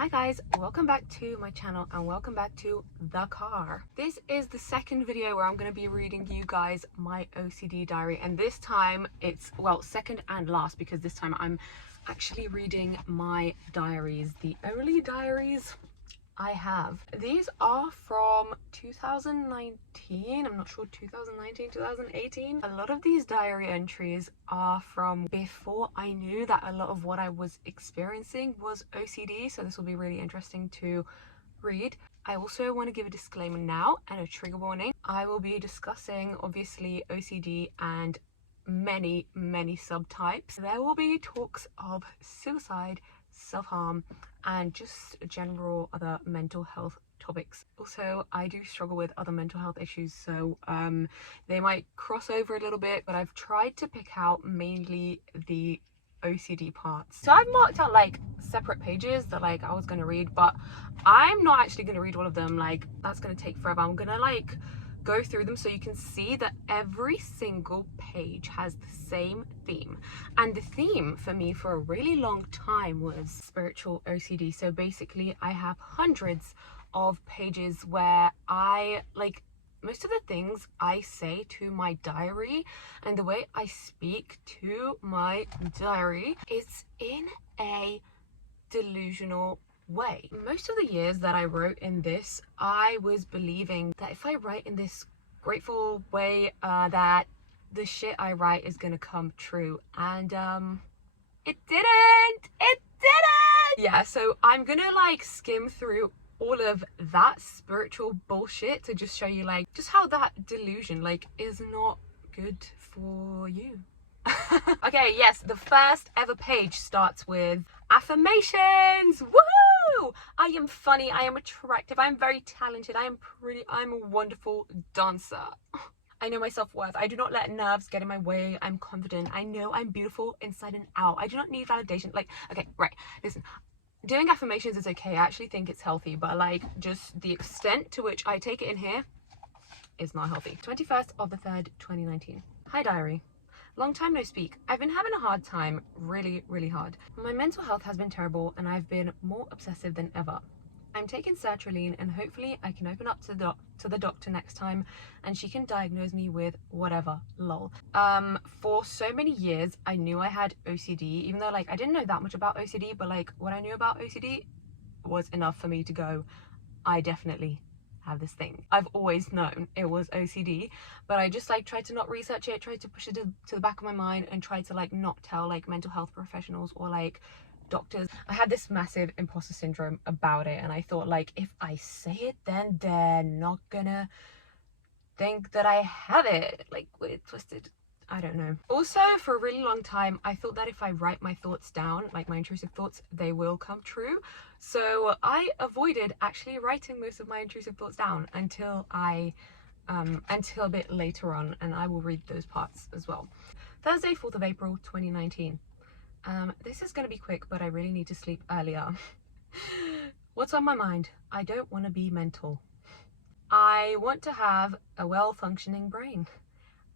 Hi guys, welcome back to my channel and welcome back to the car. This is the second video where I'm going to be reading you guys my OCD diary, and this time it's, well, second and last, because this time I'm actually reading my diaries, the only diaries I have. These are from 2019, I'm not sure, 2019, 2018. A lot of these diary entries are from before I knew that a lot of what I was experiencing was OCD, so this will be really interesting to read. I also want to give a disclaimer now and a trigger warning. I will be discussing obviously OCD and many subtypes. There will be talks of suicide, self-harm, and just general other mental health topics. Also, I do struggle with other mental health issues, so they might cross over a little bit, but I've tried to pick out mainly the OCD parts. So I've marked out like separate pages that like I was going to read, but I'm not actually going to read all of them. Like, that's going to take forever. I'm going to like go through them so you can see that every single page has the same theme, and the theme for me for a really long time was spiritual OCD. So basically I have hundreds of pages where I like most of the things I say to my diary and the way I speak to my diary is in a delusional way. Most of the years that I wrote in this, I was believing that if I write in this grateful way, that the shit I write is gonna come true, and it didn't. Yeah, so I'm gonna like skim through all of that spiritual bullshit to just show you like just how that delusion like is not good for you. Okay, yes, the first ever page starts with affirmations. Woohoo! I am funny, I am attractive, I am very talented, I am pretty, I'm a wonderful dancer. I know my self-worth, I do not let nerves get in my way, I'm confident, I know I'm beautiful inside and out, I do not need validation. Like, okay, right, listen, doing affirmations is okay, I actually think it's healthy, but like just the extent to which I take it in here is not healthy. 21st of the 3rd, 2019. Hi diary. Long time no speak. I've been having a hard time, really hard. My mental health has been terrible and I've been more obsessive than ever. I'm taking sertraline and hopefully I can open up to the doctor next time and she can diagnose me with whatever, lol. For so many years I knew I had OCD, even though like I didn't know that much about OCD, but like what I knew about OCD was enough for me to go, I definitely have this thing. I've always known it was OCD, but I just like tried to not research it, tried to push it to the back of my mind and tried to like not tell like mental health professionals or like doctors. I had this massive imposter syndrome about it, and I thought like if I say it then they're not gonna think that I have it. Like, weird, twisted, I don't know. Also, for a really long time I thought that if I write my thoughts down, like my intrusive thoughts, they will come true. So I avoided actually writing most of my intrusive thoughts down until until a bit later on, and I will read those parts as well. Thursday, 4th of April 2019. This is going to be quick, but I really need to sleep earlier. What's on my mind? I don't want to be mental. I want to have a well-functioning brain.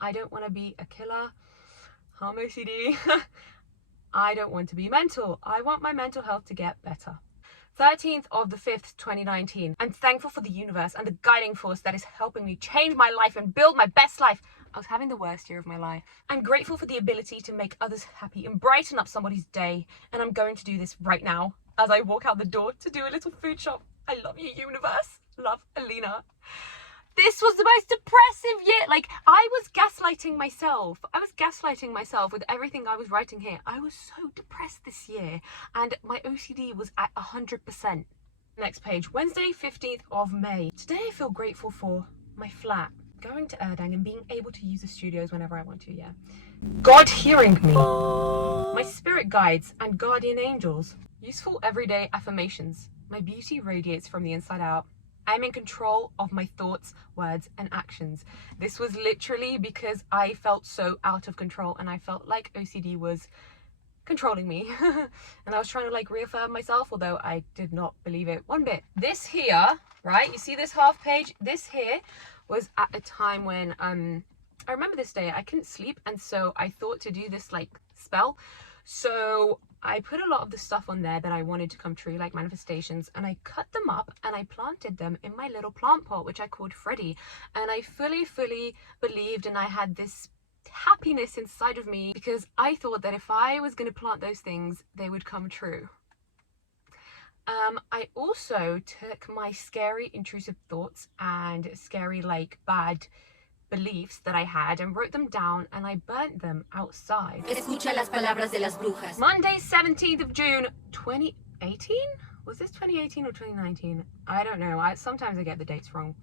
I don't want to be a killer, harm OCD. I don't want to be mental. I want my mental health to get better. 13th of the 5th, 2019. I'm thankful for the universe and the guiding force that is helping me change my life and build my best life. I was having the worst year of my life. I'm grateful for the ability to make others happy and brighten up somebody's day. And I'm going to do this right now as I walk out the door to do a little food shop. I love you, universe. Love, Alina. This was the most depressive year. Like, I was gaslighting myself. I was gaslighting myself with everything I was writing here. I was so depressed this year, and my OCD was at 100%. Next page, Wednesday, 15th of May. Today I feel grateful for my flat, going to Erdang and being able to use the studios whenever I want to, yeah. God hearing me. My spirit guides and guardian angels. Useful everyday affirmations. My beauty radiates from the inside out. I'm in control of my thoughts, words, and actions. This was literally because I felt so out of control and I felt like OCD was controlling me. And I was trying to like reaffirm myself, although I did not believe it one bit. This here, right, you see this half page? This here was at a time when, I remember this day, I couldn't sleep, and so I thought to do this like spell. So I put a lot of the stuff on there that I wanted to come true, like manifestations, and I cut them up and I planted them in my little plant pot, which I called Freddie. And I fully believed, and I had this happiness inside of me because I thought that if I was going to plant those things, they would come true. I also took my scary intrusive thoughts and scary like bad beliefs that I had and wrote them down, and I burnt them outside. Escucha las palabras de las brujas. Monday, 17th of June, 2018? Was this 2018 or 2019? I don't know. Sometimes I get the dates wrong.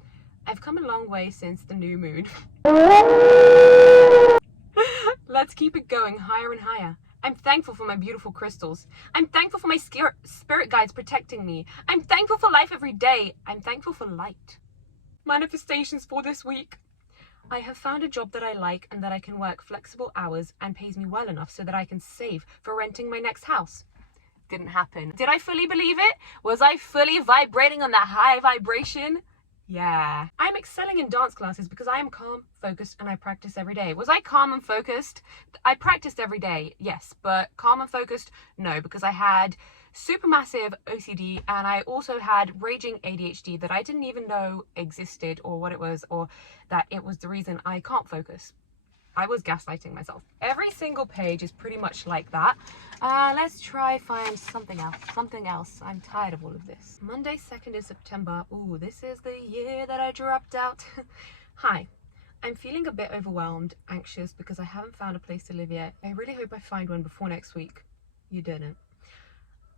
I've come a long way since the new moon. Let's keep it going higher and higher. I'm thankful for my beautiful crystals. I'm thankful for my spirit guides protecting me. I'm thankful for life every day. I'm thankful for light. Manifestations for this week. I have found a job that I like and that I can work flexible hours and pays me well enough so that I can save for renting my next house. Didn't happen. Did I fully believe it? Was I fully vibrating on that high vibration? Yeah. I'm excelling in dance classes because I am calm, focused, and I practice every day. Was I calm and focused? I practiced every day, yes, but calm and focused, no, because I had supermassive OCD and I also had raging ADHD that I didn't even know existed or what it was, or that it was the reason I can't focus. I was gaslighting myself. Every single page is pretty much like that. Let's try find something else. I'm tired of all of this. Monday, 2nd of September. Ooh, this is the year that I dropped out. Hi. I'm feeling a bit overwhelmed, anxious because I haven't found a place to live yet. I really hope I find one before next week. You didn't.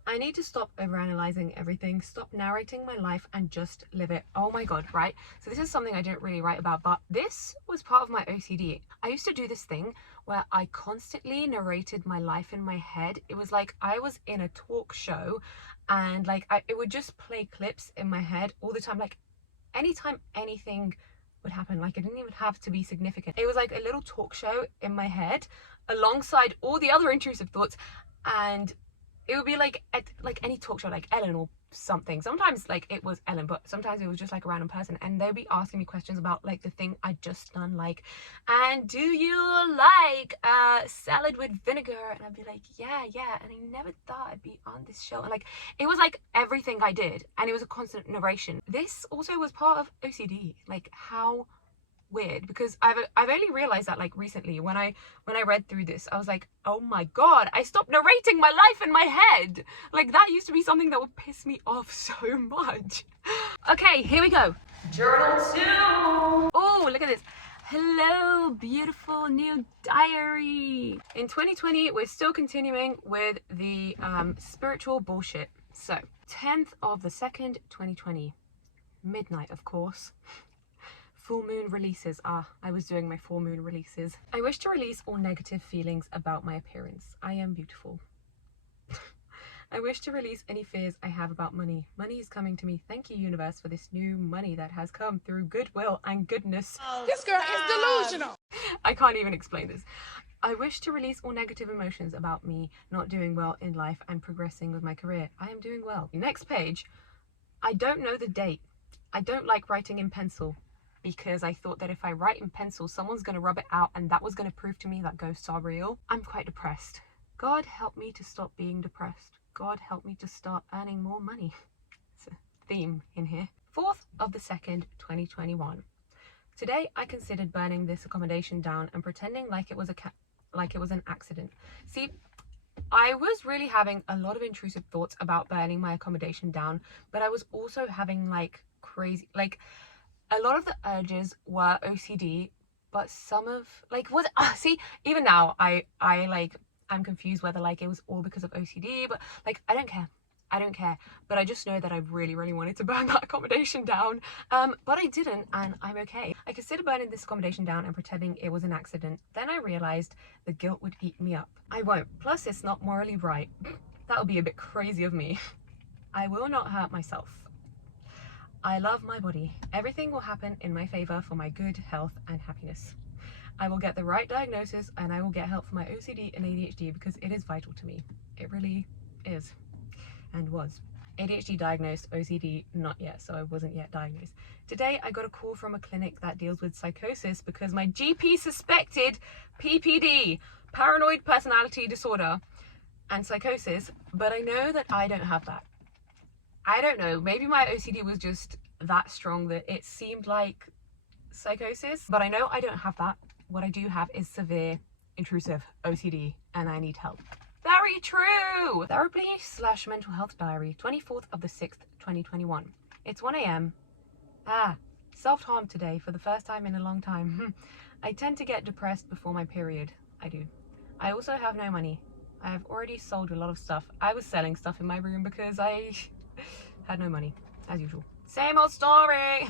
I need to stop overanalyzing everything, stop narrating my life and just live it. Oh my God, right? So this is something I didn't really write about, but this was part of my OCD. I used to do this thing where I constantly narrated my life in my head. It was like I was in a talk show and like it would just play clips in my head all the time. Like anytime anything would happen, like it didn't even have to be significant. It was like a little talk show in my head alongside all the other intrusive thoughts, and it would be like at like any talk show, like Ellen or something. Sometimes like it was Ellen, but sometimes it was just like a random person, and they'd be asking me questions about like the thing I'd just done, like, and do you like salad with vinegar? And I'd be like, yeah, and I never thought I'd be on this show. And like it was like everything I did, and it was a constant narration. This also was part of OCD. Like how weird, because I've only realized that like recently when I read through this, I was like, oh my God, I stopped narrating my life in my head. Like that used to be something that would piss me off so much. Okay, here we go. Journal 2. Oh, look at this. Hello, beautiful new diary. In 2020, we're still continuing with the spiritual bullshit. So 10th of the 2nd, 2020, midnight, of course. Full moon releases. I was doing my full moon releases. I wish to release all negative feelings about my appearance. I am beautiful. I wish to release any fears I have about money. Money is coming to me. Thank you, universe, for this new money that has come through goodwill and goodness. Oh, this girl is delusional. I can't even explain this. I wish to release all negative emotions about me not doing well in life and progressing with my career. I am doing well. Next page. I don't know the date. I don't like writing in pencil, because I thought that if I write in pencil, someone's going to rub it out and that was going to prove to me that ghosts are real. I'm quite depressed. God help me to stop being depressed. God help me to start earning more money. It's a theme in here. 4th of the 2nd, 2021. Today I considered burning this accommodation down and pretending like it was an accident. See, I was really having a lot of intrusive thoughts about burning my accommodation down, but I was also having like crazy, like a lot of the urges were OCD, but some of like was see, even now I'm confused whether like it was all because of OCD, but like I don't care, but I just know that I really wanted to burn that accommodation down, but I didn't, and I'm okay. I considered burning this accommodation down and pretending it was an accident. Then I realized the guilt would eat me up. I won't, plus it's not morally right. That would be a bit crazy of me. I will not hurt myself. I love my body. Everything will happen in my favor for my good health and happiness. I will get the right diagnosis and I will get help for my OCD and ADHD because it is vital to me. It really is and was. ADHD diagnosed, OCD not yet, so I wasn't yet diagnosed. Today I got a call from a clinic that deals with psychosis because my GP suspected PPD, paranoid personality disorder. and psychosis, but I know that I don't have that. I don't know, maybe my OCD was just that strong that it seemed like psychosis, but I know I don't have that. What I do have is severe intrusive OCD, and I need help. Very true! Therapy/mental health diary, 24th of the 6th, 2021. It's 1 a.m. Self-harm today for the first time in a long time. I tend to get depressed before my period. I do. I also have no money. I have already sold a lot of stuff. I was selling stuff in my room because I had no money, as usual. Same old story!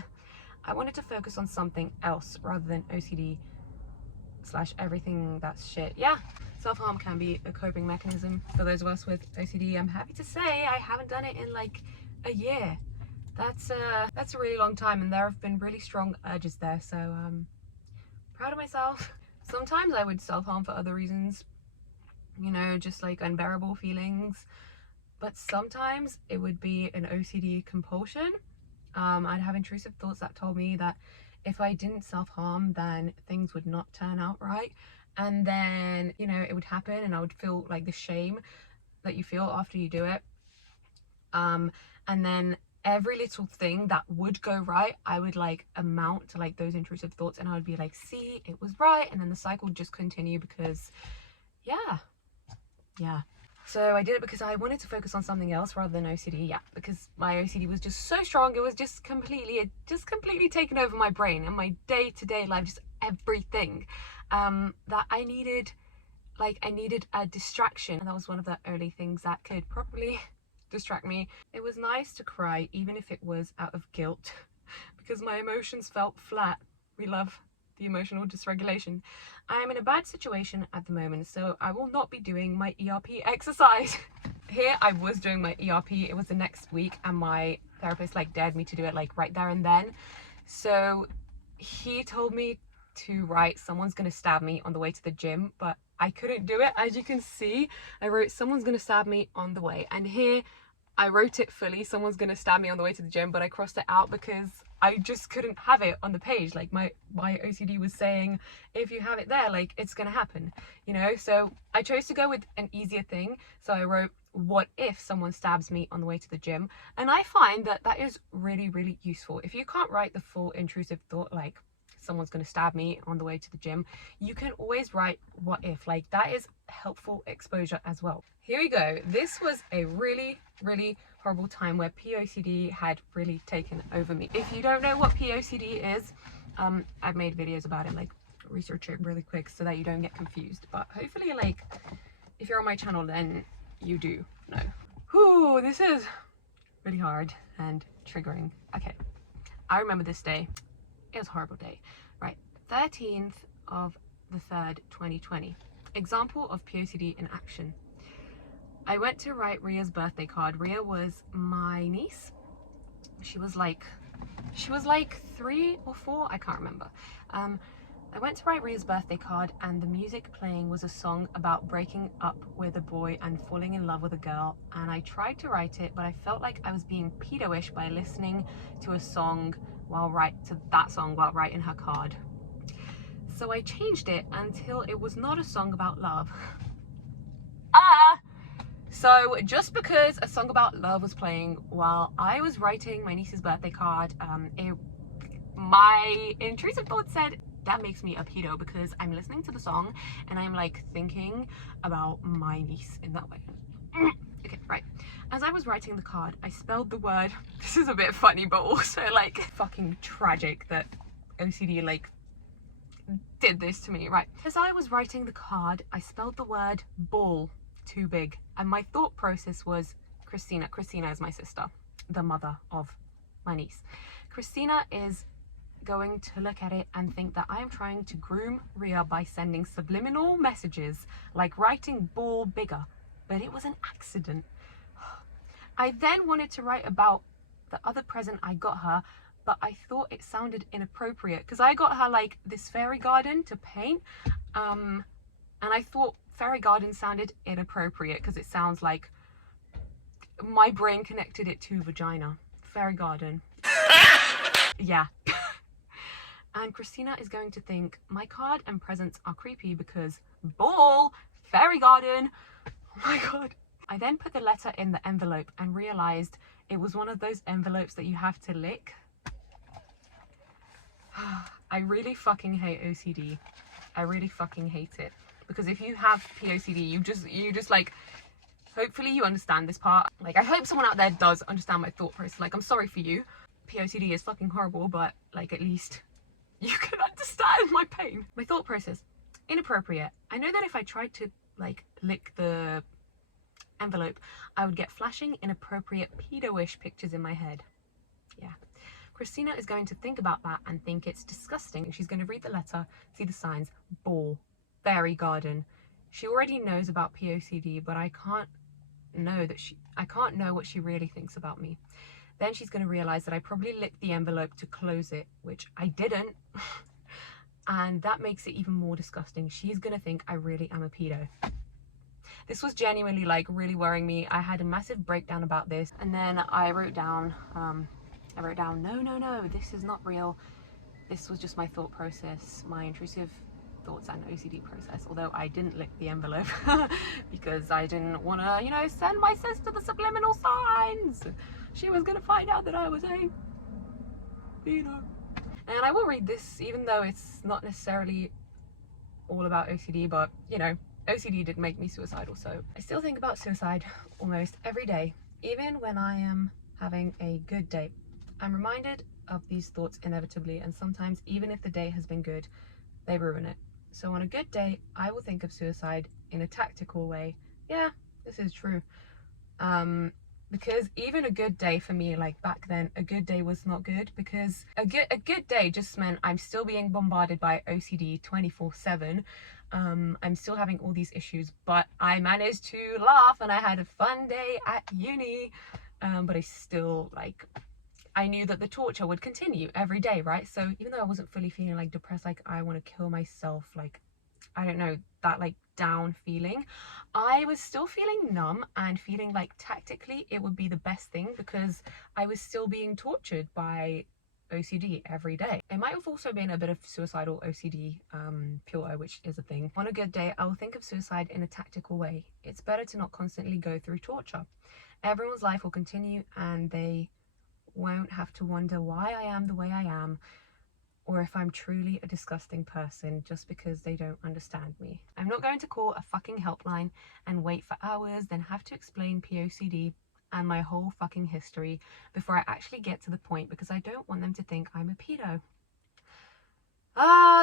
I wanted to focus on something else rather than OCD/everything that's shit. Yeah, self-harm can be a coping mechanism for those of us with OCD. I'm happy to say I haven't done it in like a year. That's a really long time, and there have been really strong urges there, so proud of myself. Sometimes I would self-harm for other reasons, you know, just like unbearable feelings, but sometimes it would be an OCD compulsion. I'd have intrusive thoughts that told me that if I didn't self-harm, then things would not turn out right, and then, you know, it would happen and I would feel like the shame that you feel after you do it, and then every little thing that would go right, I would like amount to like those intrusive thoughts, and I would be like, see, it was right, and then the cycle would just continue because yeah. So I did it because I wanted to focus on something else rather than OCD. Yeah, because my OCD was just so strong, it was just completely taken over my brain and my day-to-day life, just everything, that I needed a distraction, and that was one of the only things that could properly distract me. It was nice to cry, even if it was out of guilt, because my emotions felt flat. We love the emotional dysregulation. I am in a bad situation at the moment, so I will not be doing my ERP exercise. Here I was doing my ERP, it was the next week, and my therapist like dared me to do it like right there and then. So he told me to write someone's gonna stab me on the way to the gym, but I couldn't do it. As you can see, I wrote someone's gonna stab me on the way, and here I wrote it fully, someone's gonna stab me on the way to the gym, but I crossed it out because I just couldn't have it on the page. Like my OCD was saying, if you have it there, like it's gonna happen, you know? So I chose to go with an easier thing. So I wrote, what if someone stabs me on the way to the gym? And I find that that is really, really useful. If you can't write the full intrusive thought, like someone's gonna stab me on the way to the gym, you can always write what if. Like that is helpful exposure as well. Here we go. This was a really, really horrible time where POCD had really taken over me. If you don't know what POCD is, I've made videos about it, like research it really quick so that you don't get confused, but hopefully like if you're on my channel then you do know. Whew, this is really hard and triggering. Okay, I remember this day. It was a horrible day. Right, 13th of the 3rd, 2020. Example of POCD in action. I went to write Ria's birthday card. Ria was my niece. She was like 3 or 4, I can't remember. I went to write Ria's birthday card, and the music playing was a song about breaking up with a boy and falling in love with a girl, and I tried to write it, but I felt like I was being pedo-ish by listening to a song while writing her card. So I changed it until it was not a song about love. So just because a song about love was playing while I was writing my niece's birthday card, my intrusive thought said, that makes me a pedo because I'm listening to the song and I'm like thinking about my niece in that way. Okay, right. As I was writing the card, I spelled the word, this is a bit funny, but also like fucking tragic that OCD like did this to me, right? As I was writing the card, I spelled the word ball too big, and my thought process was Christina. Christina is my sister, the mother of my niece. Christina is going to look at it and think that I am trying to groom Ria by sending subliminal messages like writing ball bigger, but it was an accident. I then wanted to write about the other present I got her, but I thought it sounded inappropriate because I got her like this fairy garden to paint, and I thought fairy garden sounded inappropriate because it sounds like, my brain connected it to vagina. Fairy garden. Yeah. And Christina is going to think my card and presents are creepy because ball, fairy garden. Oh my god. I then put the letter in the envelope and realized it was one of those envelopes that you have to lick. I really fucking hate OCD. I really fucking hate it. Because if you have POCD, you just like, hopefully you understand this part. Like, I hope someone out there does understand my thought process. Like, I'm sorry for you. POCD is fucking horrible, but like, at least you can understand my pain. My thought process, inappropriate. I know that if I tried to like lick the envelope, I would get flashing inappropriate pedo-ish pictures in my head. Yeah. Christina is going to think about that and think it's disgusting. She's going to read the letter, see the signs, ball, fairy garden. She already knows about POCD, but I can't know what she really thinks about me. Then she's going to realize that I probably licked the envelope to close it, which I didn't. And that makes it even more disgusting. She's going to think I really am a pedo. This was genuinely like really worrying me. I had a massive breakdown about this, and then I wrote down, no, this is not real. This was just my thought process, my intrusive thoughts and OCD process. Although I didn't lick the envelope because I didn't want to, you know, send my sister the subliminal signs. She was gonna find out that I was a pedo. And I will read this, even though it's not necessarily all about OCD, but you know, OCD did make me suicidal, so I still think about suicide almost every day, even when I am having a good day. I'm reminded of these thoughts inevitably, and sometimes even if the day has been good, they ruin it. So on a good day, I will think of suicide in a tactical way. Yeah, this is true. Because even a good day for me, like back then, a good day was not good, because a good day just meant I'm still being bombarded by OCD 24/7. I'm still having all these issues, but I managed to laugh and I had a fun day at uni. But I still, like, I knew that the torture would continue every day, right? So even though I wasn't fully feeling like depressed, like I want to kill myself, like, I don't know, that like down feeling, I was still feeling numb and feeling like tactically it would be the best thing, because I was still being tortured by OCD every day. It might have also been a bit of suicidal OCD, pure, which is a thing. On a good day, I will think of suicide in a tactical way. It's better to not constantly go through torture. Everyone's life will continue, and they won't have to wonder why I am the way I am, or if I'm truly a disgusting person just because they don't understand me. I'm not going to call a fucking helpline and wait for hours, then have to explain POCD and my whole fucking history before I actually get to the point, because I don't want them to think I'm a pedo.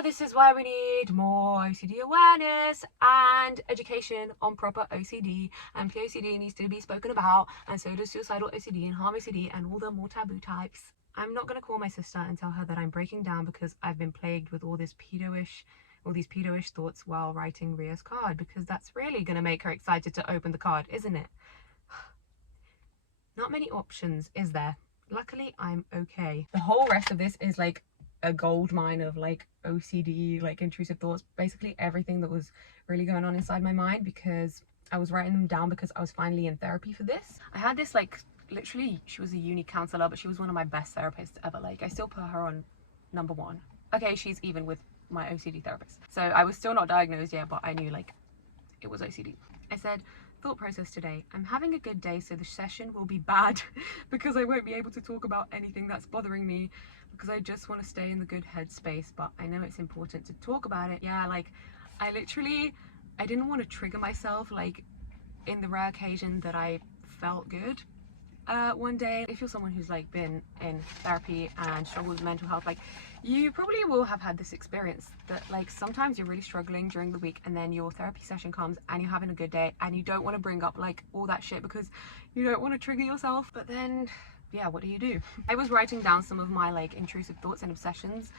This is why we need more OCD awareness and education on proper OCD, and POCD needs to be spoken about, and so does suicidal OCD and harm OCD and all the more taboo types. I'm not going to call my sister and tell her that I'm breaking down because I've been plagued with all these pedo-ish thoughts while writing Ria's card, because that's really going to make her excited to open the card, isn't it? Not many options, is there? Luckily, I'm okay. The whole rest of this is like a gold mine of like OCD, like intrusive thoughts, basically everything that was really going on inside my mind, because I was writing them down because I was finally in therapy for this. I had this, like, literally, she was a uni counselor, but she was one of my best therapists ever. Like, I still put her on number one. Okay, she's even with my OCD therapist. So I was still not diagnosed yet, but I knew like it was OCD. I said, thought process today. I'm having a good day, so the session will be bad because I won't be able to talk about anything that's bothering me, because I just want to stay in the good headspace, but I know it's important to talk about it. Yeah, like, I didn't want to trigger myself, like, in the rare occasion that I felt good one day. If you're someone who's like been in therapy and struggled with mental health, like, you probably will have had this experience that like sometimes you're really struggling during the week, and then your therapy session comes and you're having a good day and you don't want to bring up like all that shit because you don't want to trigger yourself. But then, yeah, what do? I was writing down some of my like intrusive thoughts and obsessions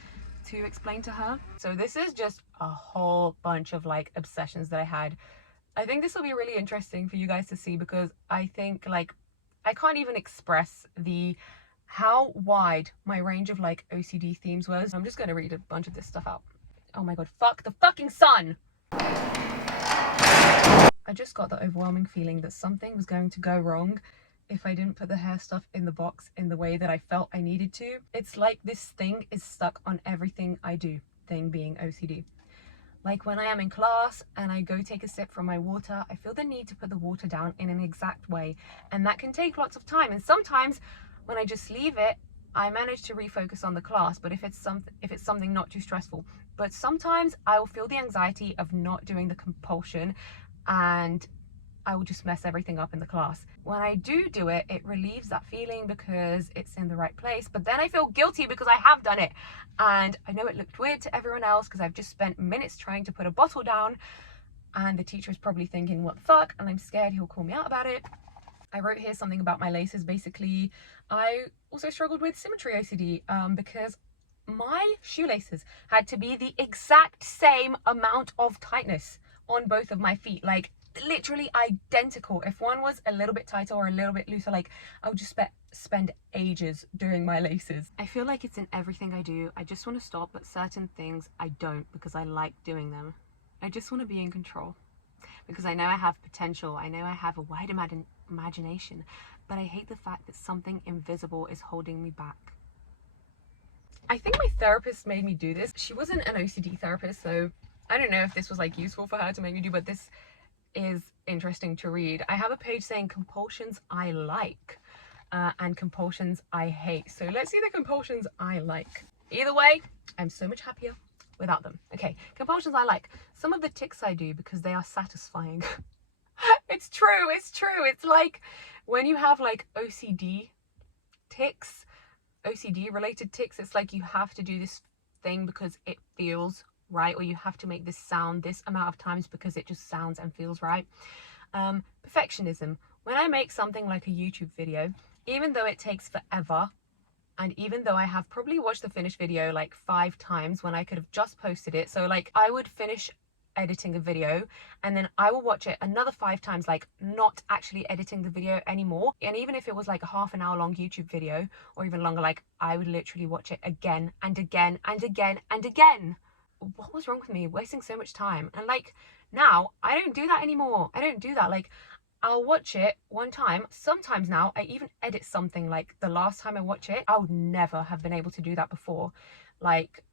to explain to her. So this is just a whole bunch of like obsessions that I had. I think this will be really interesting for you guys to see, because I think like I can't even express how wide my range of like OCD themes was. I'm just going to read a bunch of this stuff out. Oh my god, fuck the fucking sun! I just got the overwhelming feeling that something was going to go wrong if I didn't put the hair stuff in the box in the way that I felt I needed to. It's like this thing is stuck on everything I do, thing being OCD. Like when I am in class and I go take a sip from my water, I feel the need to put the water down in an exact way. And that can take lots of time. And sometimes when I just leave it, I manage to refocus on the class, but if it's something not too stressful. But sometimes I will feel the anxiety of not doing the compulsion, and I will just mess everything up in the class. When I do it, it relieves that feeling because it's in the right place. But then I feel guilty because I have done it. And I know it looked weird to everyone else because I've just spent minutes trying to put a bottle down. And the teacher is probably thinking, what the fuck? And I'm scared he'll call me out about it. I wrote here something about my laces. Basically, I also struggled with symmetry OCD because my shoelaces had to be the exact same amount of tightness on both of my feet. Like, literally identical. If one was a little bit tighter or a little bit looser, like I would just spend ages doing my laces. I feel like it's in everything I do. I just want to stop, but certain things I don't because I like doing them. I just want to be in control because I know I have potential. I know I have a wide imagination, but I hate the fact that something invisible is holding me back. I think my therapist made me do this. She wasn't an OCD therapist, so I don't know if this was like useful for her to make me do, but this is interesting to read. I have a page saying compulsions I like and compulsions I hate. So let's see the compulsions I like. Either way, I'm so much happier without them. Okay, compulsions I like. Some of the tics I do because they are satisfying. It's true, it's true. It's like when you have like OCD tics, OCD related tics, it's like you have to do this thing because it feels right, or you have to make this sound this amount of times because it just sounds and feels right. Perfectionism. When I make something like a YouTube video, even though it takes forever, and even though I have probably watched the finished video like 5 times when I could have just posted it, so like I would finish editing a video and then I will watch it another 5 times, like not actually editing the video anymore. And even if it was like a half an hour long YouTube video or even longer, like I would literally watch it again and again and again and again. What was wrong with me wasting so much time? And like now I don't do that anymore. I don't do that. Like I'll watch it one time. Sometimes now I even edit something. Like the last time I watch it, I would never have been able to do that before. Like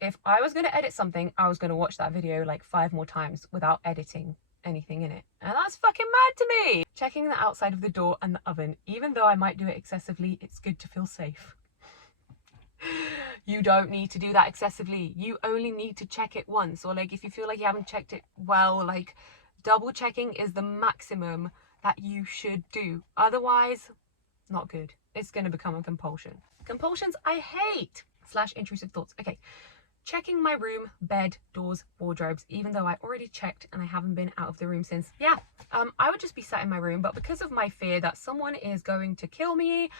if I was going to edit something, I was going to watch that video like 5 more times without editing anything in it. And that's fucking mad to me. Checking the outside of the door and the oven. Even though I might do it excessively, it's good to feel safe. You don't need to do that excessively. You only need to check it once, or like if you feel like you haven't checked it well, like double checking is the maximum that you should do. Otherwise, not good. It's going to become a compulsion. Compulsions I hate / intrusive thoughts. Okay, checking my room, bed, doors, wardrobes, even though I already checked and I haven't been out of the room since. Yeah, I would just be sat in my room, but because of my fear that someone is going to kill me,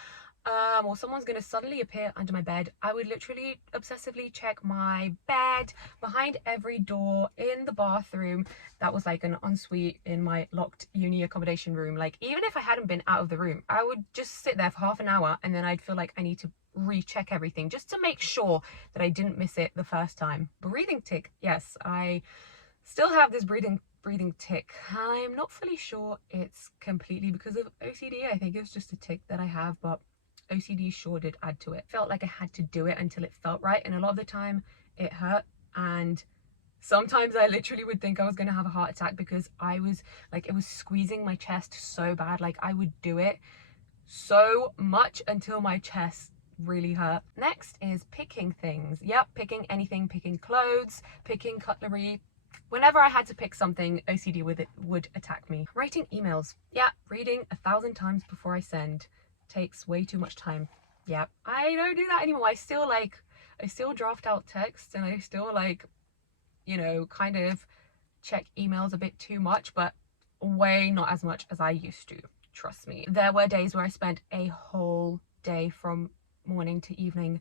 or someone's going to suddenly appear under my bed, I would literally obsessively check my bed, behind every door, in the bathroom. That was like an ensuite in my locked uni accommodation room. Like even if I hadn't been out of the room, I would just sit there for half an hour and then I'd feel like I need to recheck everything just to make sure that I didn't miss it the first time. Breathing tic. Yes, I still have this breathing tic. I'm not fully sure it's completely because of OCD. I think it's just a tic that I have, but OCD sure did add to it. Felt like I had to do it until it felt right, and a lot of the time it hurt, and sometimes I literally would think I was going to have a heart attack because I was like, it was squeezing my chest so bad. Like I would do it so much until my chest really hurt. Next is picking things. Yep, picking anything, picking clothes, picking cutlery. Whenever I had to pick something, OCD with it would attack me. Writing emails. Yeah, reading 1,000 times before I send. Takes way too much time. Yeah, I don't do that anymore. I still draft out texts and I still like, you know, kind of check emails a bit too much, but way not as much as I used to. Trust me. There were days where I spent a whole day from morning to evening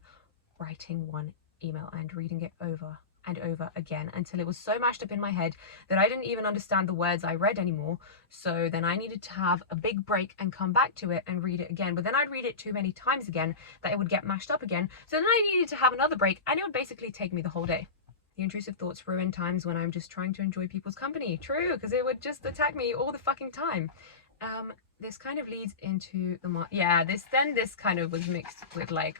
writing one email and reading it over and over again until it was so mashed up in my head that I didn't even understand the words I read anymore. So then I needed to have a big break and come back to it and read it again. But then I'd read it too many times again that it would get mashed up again. So then I needed to have another break and it would basically take me the whole day. The intrusive thoughts ruin times when I'm just trying to enjoy people's company. True, because it would just attack me all the fucking time. This kind of leads into the this kind of was mixed with like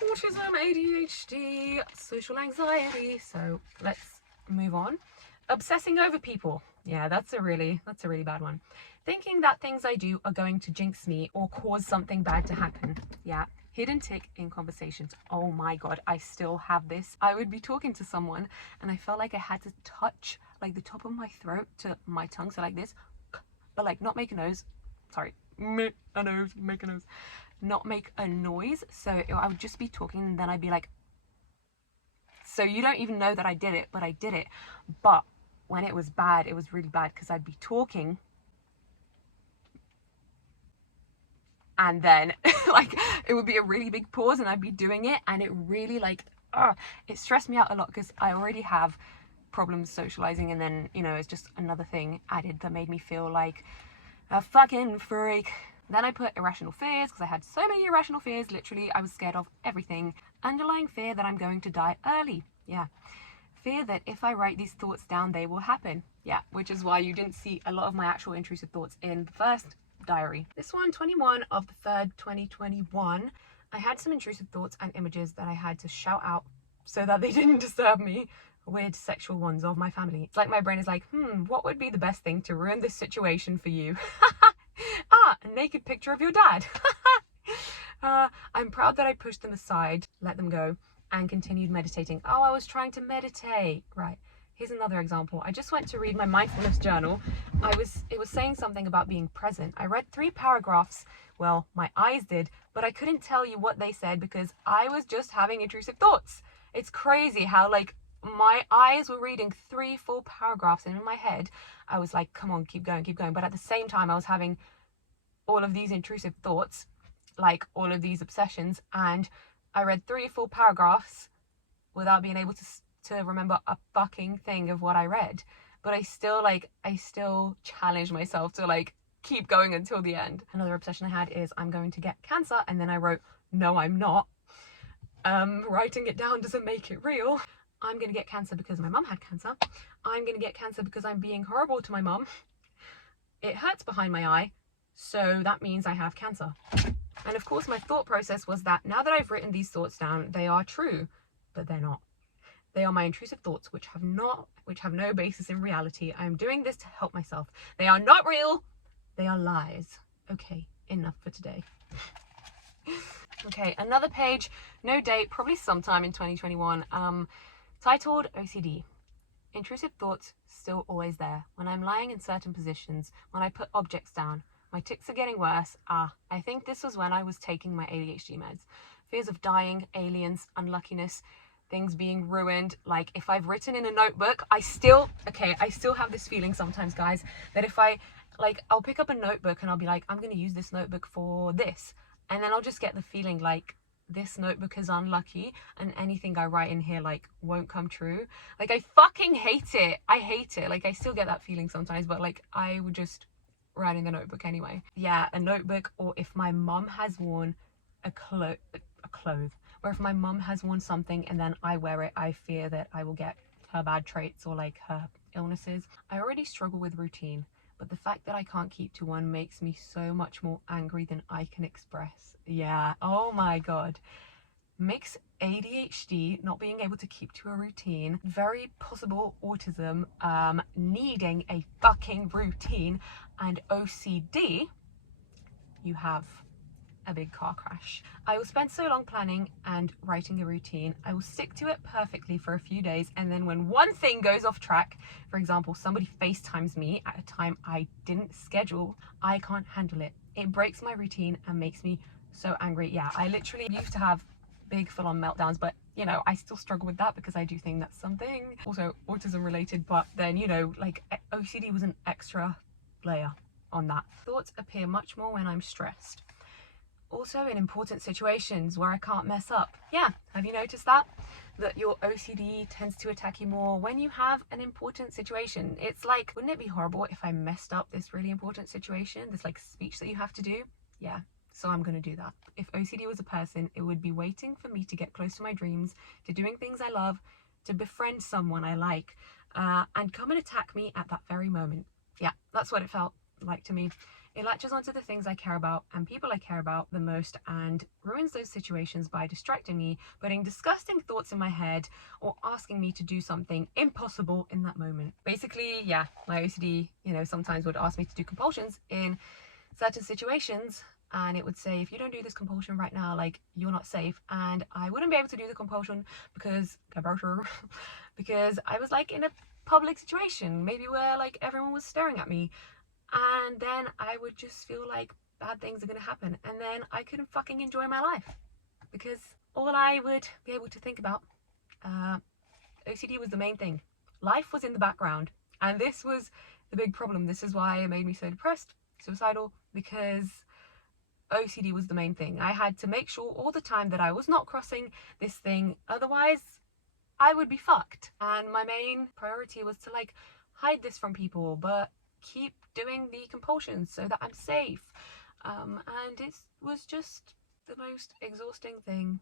autism, ADHD, social anxiety. So let's Move on. Obsessing over people. Yeah, that's a really bad one. Thinking that things I do are going to jinx me or cause something bad to happen. Yeah. Hidden tick in conversations. Oh my god, I still have this. I would be talking to someone and I felt like I had to touch like the top of my throat to my tongue, so like this, but like not make a nose. Sorry, make a nose, not make a noise. So I would just be talking and then I'd be like, so you don't even know that I did it, but I did it. But when it was bad, it was really bad because I'd be talking and then like it would be a really big pause and I'd be doing it, and it really like it stressed me out a lot because I already have problems socializing, and then, you know, it's just another thing added that made me feel like a fucking freak. Then I put irrational fears because I had so many irrational fears. Literally, I was scared of everything. Underlying fear that I'm going to die early. Yeah. Fear that if I write these thoughts down, they will happen. Yeah, which is why you didn't see a lot of my actual intrusive thoughts in the first diary. This one, 21 of the 3rd, 2021. I had some intrusive thoughts and images that I had to shout out so that they didn't disturb me. Weird sexual ones of my family. It's like my brain is like, what would be the best thing to ruin this situation for you? A naked picture of your dad. I'm proud that I pushed them aside, let them go, and continued meditating. Oh, I was trying to meditate. Right. Here's another example. I just went to read my mindfulness journal. It was saying something about being present. I read 3 paragraphs. Well, my eyes did, but I couldn't tell you what they said because I was just having intrusive thoughts. It's crazy how like my eyes were reading 3 full paragraphs, and in my head I was like, come on, keep going, but at the same time I was having all of these intrusive thoughts, like all of these obsessions, and I read 3 full paragraphs without being able to remember a fucking thing of what I read. But I still challenge myself to like keep going until the end. Another obsession I had is I'm going to get cancer, and then I wrote, no, I'm not. Writing it down doesn't make it real. I'm gonna get cancer because my mum had cancer. I'm gonna get cancer because I'm being horrible to my mum. It hurts behind my eye, so that means I have cancer. And of course my thought process was that now that I've written these thoughts down, they are true, but they're not. They are my intrusive thoughts which have no basis in reality. I'm doing this to help myself. They are not real. They are lies. Okay, enough for today. Okay, another page, no date, probably sometime in 2021, titled OCD. Intrusive thoughts still always there. When I'm lying in certain positions, when I put objects down, my tics are getting worse. I think this was when I was taking my ADHD meds. Fears of dying, aliens, unluckiness, things being ruined. Like if I've written in a notebook, I still have this feeling sometimes, guys, that if I'll pick up a notebook and I'll be like, I'm going to use this notebook for this. And then I'll just get the feeling like this notebook is unlucky and anything I write in here like won't come true. Like I fucking hate it. I hate it. Like I still get that feeling sometimes, but like I would just write in the notebook anyway. Yeah, a notebook, or if my mum has worn a cloth, or if my mum has worn something and then I wear it, I fear that I will get her bad traits or like her illnesses. I already struggle with routine, but the fact that I can't keep to one makes me so much more angry than I can express. Yeah, oh my god. Mix ADHD, not being able to keep to a routine, very possible autism, needing a fucking routine, and OCD, you have a big car crash. I will spend so long planning and writing a routine. I will stick to it perfectly for a few days, and then when one thing goes off track, for example, somebody FaceTimes me at a time I didn't schedule, I can't handle it. It breaks my routine and makes me so angry. Yeah, I literally used to have big full-on meltdowns, but you know, I still struggle with that because I do think that's something also autism related, but then, you know, like OCD was an extra layer on that. Thoughts appear much more when I'm stressed. Also in important situations where I can't mess up. Yeah, have you noticed that? That your OCD tends to attack you more when you have an important situation. It's like, wouldn't it be horrible if I messed up this really important situation, this like speech that you have to do? Yeah, so I'm gonna do that. If OCD was a person, it would be waiting for me to get close to my dreams, to doing things I love, to befriend someone I like, and come and attack me at that very moment. Yeah, that's what it felt like to me. it latches onto the things I care about and people I care about the most and ruins those situations by distracting me, putting disgusting thoughts in my head, or asking me to do something impossible in that moment. Basically, yeah, my OCD, sometimes would ask me to do compulsions in certain situations, and it would say, if you don't do this compulsion right now, like, you're not safe. And I wouldn't be able to do the compulsion because because I was like in a public situation, maybe where like everyone was staring at me, and then I would just feel like bad things are gonna happen, and then I couldn't fucking enjoy my life because all I would be able to think about, OCD was the main thing. Life was in the background, and this was the big problem. This is why it made me so depressed, suicidal, because OCD was the main thing. I had to make sure all the time that I was not crossing this thing, otherwise I would be fucked. And my main priority was to like hide this from people, but keep doing the compulsions so that I'm safe. And it was just the most exhausting thing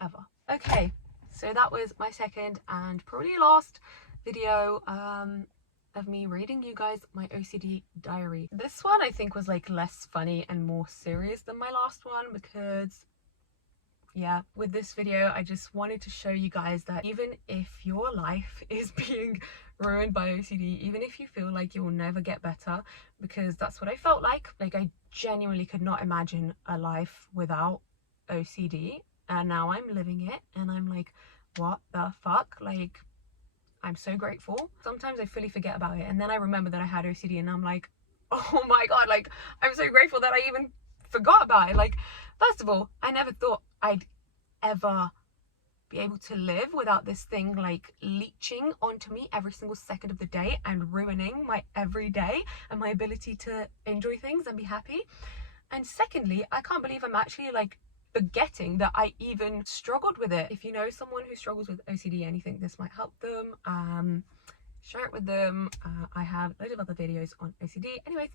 ever. Okay, so that was my second and probably last video of me reading you guys my OCD diary. This one I think was like less funny and more serious than my last one, because yeah, with this video I just wanted to show you guys that even if your life is being ruined by OCD, even if you feel like you'll never get better, because that's what I felt like I genuinely could not imagine a life without OCD, and now I'm living it and I'm like, what the fuck, like, I'm so grateful. Sometimes I fully forget about it, and then I remember that I had OCD and I'm like, oh my god, like, I'm so grateful that I even forgot about it. Like, first of all, I never thought I'd ever be able to live without this thing like leeching onto me every single second of the day and ruining my everyday and my ability to enjoy things and be happy. And secondly, I can't believe I'm actually like forgetting that I even struggled with it. If you know someone who struggles with OCD and you think this might help them, share it with them. I have loads of other videos on OCD. Anyways,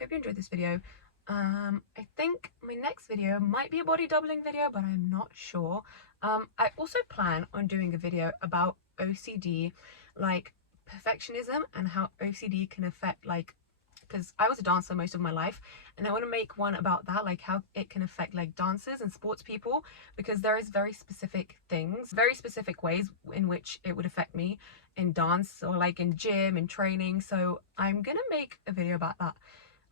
hope you enjoyed this video. I think my next video might be a body doubling video, but I'm not sure. I also plan on doing a video about OCD, like perfectionism, and how OCD can affect, like, because I was a dancer most of my life, and I want to make one about that, like how it can affect like dancers and sports people, because there is very specific things, very specific ways in which it would affect me in dance, or like in gym and training. So I'm gonna make a video about that,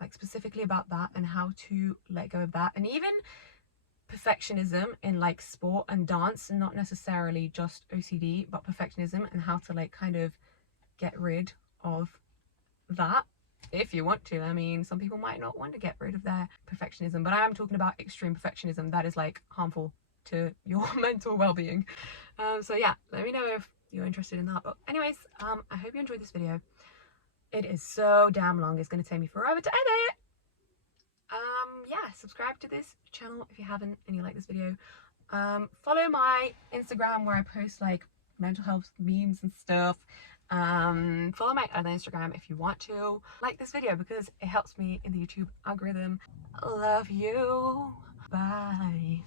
like specifically about that and how to let go of that, and even perfectionism in like sport and dance, and not necessarily just OCD, but perfectionism, and how to like kind of get rid of that if you want to. I mean, some people might not want to get rid of their perfectionism, but I am talking about extreme perfectionism that is like harmful to your mental well-being. So yeah, let me know if you're interested in that. But anyways, I hope you enjoyed this video. It is so damn long, it's going to take me forever to edit. Yeah, subscribe to this channel if you haven't and you like this video. Follow my Instagram where I post like mental health memes and stuff. Follow my other Instagram if you want to. Like this video because it helps me in the YouTube algorithm. Love you. Bye.